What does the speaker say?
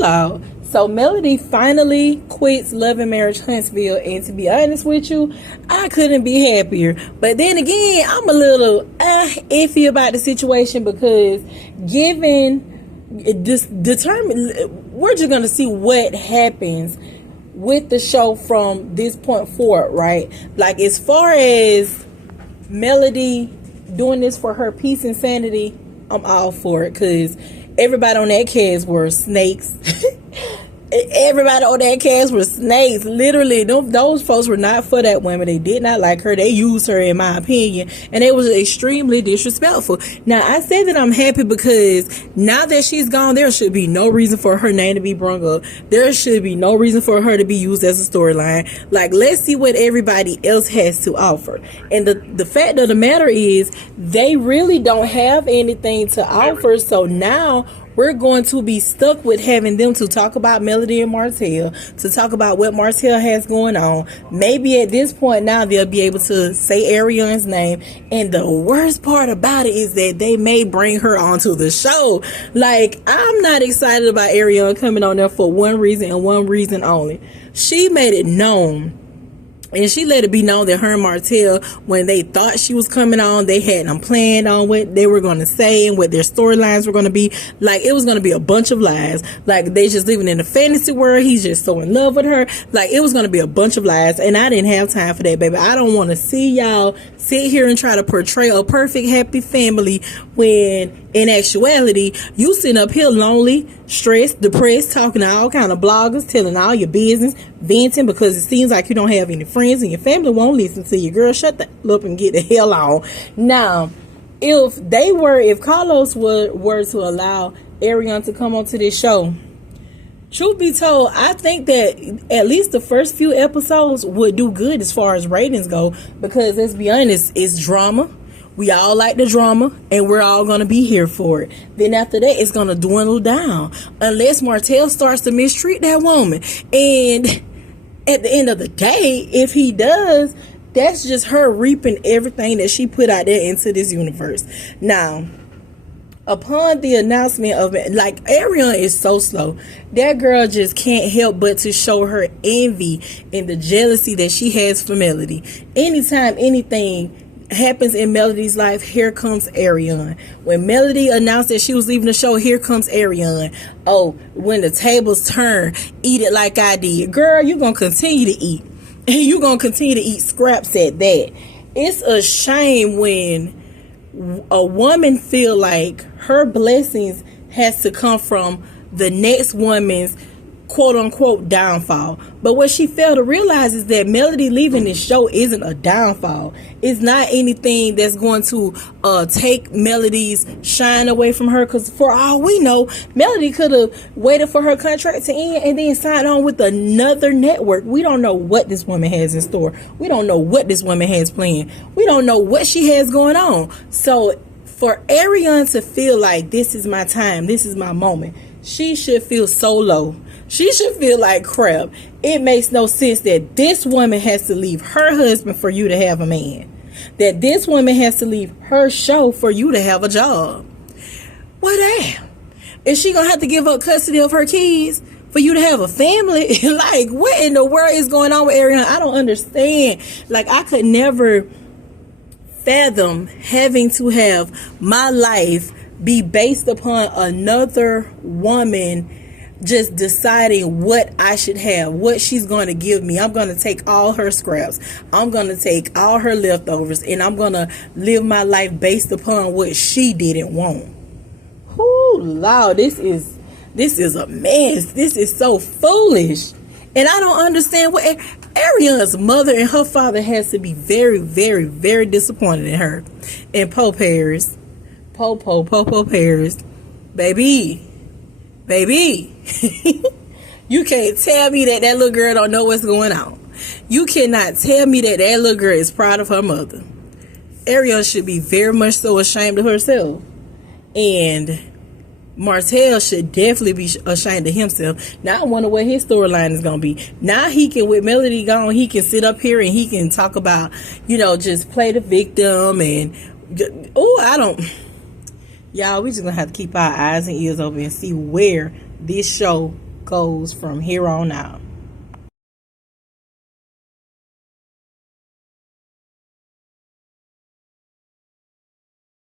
chill out. So Melody finally quits Love and Marriage Huntsville, and to be honest with you, I couldn't be happier. But then again, I'm a little iffy about the situation, because given this determined, we're just gonna see what happens with the show from this point forward, right? Like, as far as Melody doing this for her peace and sanity, I'm all for it, because everybody on that cast were snakes. Everybody on that cast were snakes. Literally, those folks were not for that woman. They did not like her. They used her, in my opinion, and it was extremely disrespectful. Now, I say that I'm happy because now that she's gone, there should be no reason for her name to be brung up. There should be no reason for her to be used as a storyline. Like, let's see what everybody else has to offer. And the fact of the matter is, they really don't have anything to offer. So now we're going to be stuck with having them to talk about Melody and Martell, to talk about what Martell has going on. Maybe at this point now they'll be able to say Arionne's name. And the worst part about it is that they may bring her onto the show. Like, I'm not excited about Arionne coming on there for one reason and one reason only. She made it known, and she let it be known, that her and Martell, when they thought she was coming on, they had them planned on what they were going to say and what their storylines were going to be. Like, it was going to be a bunch of lies. Like, they just living in a fantasy world. He's just so in love with her. Like, it was going to be a bunch of lies, and I didn't have time for that, baby. I don't want to see y'all sit here and try to portray a perfect, happy family when in actuality, you sitting up here lonely, stressed, depressed, talking to all kind of bloggers, telling all your business, venting, because it seems like you don't have any friends and your family won't listen to you. Girl, shut the up and get the hell on. Now, if Carlos were to allow Arionne to come onto this show, truth be told, I think that at least the first few episodes would do good as far as ratings go, because let's be honest, it's drama. We all like the drama, and we're all going to be here for it. Then after that, it's going to dwindle down, unless Martell starts to mistreat that woman. And at the end of the day, if he does, that's just her reaping everything that she put out there into this universe. Now, upon the announcement of it, like, Arionne is so slow. That girl just can't help but to show her envy and the jealousy that she has for Melody. Anytime anything happens in Melody's life, here comes Arionne. When Melody announced that she was leaving the show, here comes Arionne. Oh, when the tables turn, eat it like I did. Girl, you're going to continue to eat. And you're going to continue to eat scraps at that. It's a shame when a woman feel like her blessings has to come from the next woman's quote unquote downfall. But what she failed to realize is that Melody leaving this show isn't a downfall. It's not anything that's going to take Melody's shine away from her, because for all we know, Melody could have waited for her contract to end and then signed on with another network. We don't know what this woman has in store. We don't know what this woman has planned. We don't know what she has going on. So for Arionne to feel like, this is my time, this is my moment, she should feel so low. She should feel like crap. It makes no sense that this woman has to leave her husband for you to have a man. That this woman has to leave her show for you to have a job. Well, damn. Is she going to have to give up custody of her kids for you to have a family? Like, what in the world is going on with Arionne? I don't understand. Like, I could never fathom having to have my life be based upon another woman just deciding what I should have, what she's going to give me. I'm going to take all her scraps. I'm going to take all her leftovers, and I'm going to live my life based upon what she didn't want. Whoo, Lord, this is a mess. This is so foolish. And I don't understand what Arionne's mother and her father has to be very, very, very disappointed in her. And Poe Paris, Popo Paris, baby, you can't tell me that little girl don't know what's going on. You cannot tell me that little girl is proud of her mother. Arionne should be very much so ashamed of herself. And Martell should definitely be ashamed of himself. Now I wonder what his storyline is going to be. Now he can, with Melody gone, he can sit up here and he can talk about, just play the victim and, y'all, we just going to have to keep our eyes and ears open and see where this show goes from here on out.